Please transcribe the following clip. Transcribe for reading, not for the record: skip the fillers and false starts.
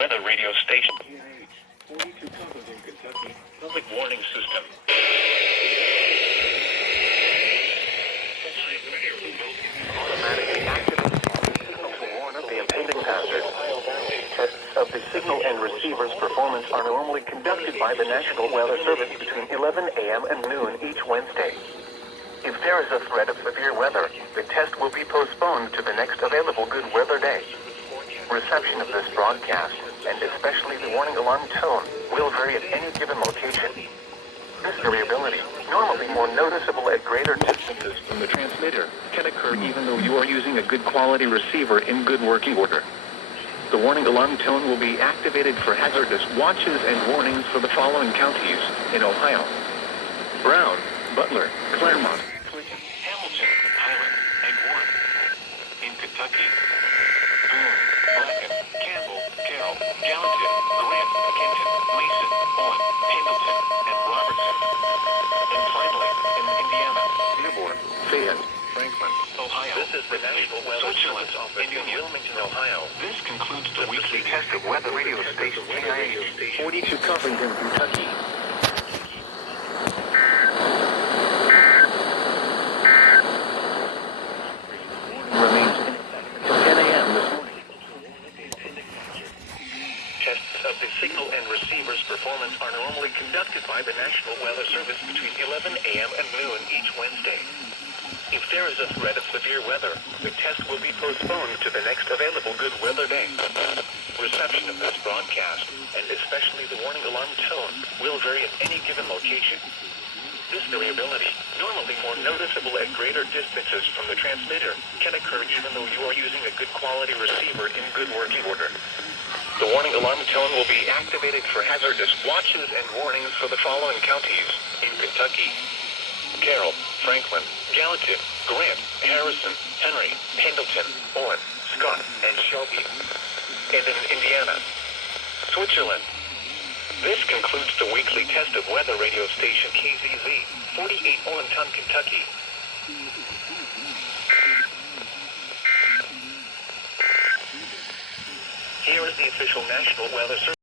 Weather radio station. 42 Compass in Kentucky. Public warning system. Automatically activated signal to warn of the impending hazard. Tests of the signal and receiver's performance are normally conducted by the National Weather Service between 11 a.m. and noon each Wednesday. If there is a threat of severe weather, the test will be postponed to the next available good weather day. Reception of this broadcast, and especially the warning alarm tone, will vary at any given location. This variability, normally more noticeable at greater distances from the transmitter, can occur even though you are using a good quality receiver in good working order. The warning alarm tone will be activated for hazardous watches and warnings for the following counties in Ohio: Brown, Butler, Claremont, Clinton, Hamilton, Highland, and Warren. In Kentucky: Boone, Bracken, Campbell, Carroll, Gallatin, Grant, Kenton, Mason, Owen, Pendleton, and Robertson. And finally, in Indiana: Dearborn, Fayette, Franklin, Ohio. This is the National Weather Service office in Wilmington, Ohio. This concludes the weekly test of weather radio station KIH 42 Compass in Kentucky. Remains in effect until 10 a.m. this morning. Tests of the signal and receiver's performance are normally conducted by the National Weather Service between 11 a.m. and noon each Wednesday. If there is a threat of severe weather, the test will be postponed to the next available good weather day. Reception of this broadcast, and especially the warning alarm tone, will vary at any given location. This variability, normally more noticeable at greater distances from the transmitter, can occur even though you are using a good quality receiver in good working order. The warning alarm tone will be activated for hazardous watches and warnings for the following counties in Kentucky: Carroll, Franklin, Gallatin, Grant, Harrison, Henry, Pendleton, Owen, Scott, and Shelby. And in Indiana: Switzerland. This concludes the weekly test of weather radio station KZZ, 48 Owenton, Kentucky. Here is the official National Weather Service.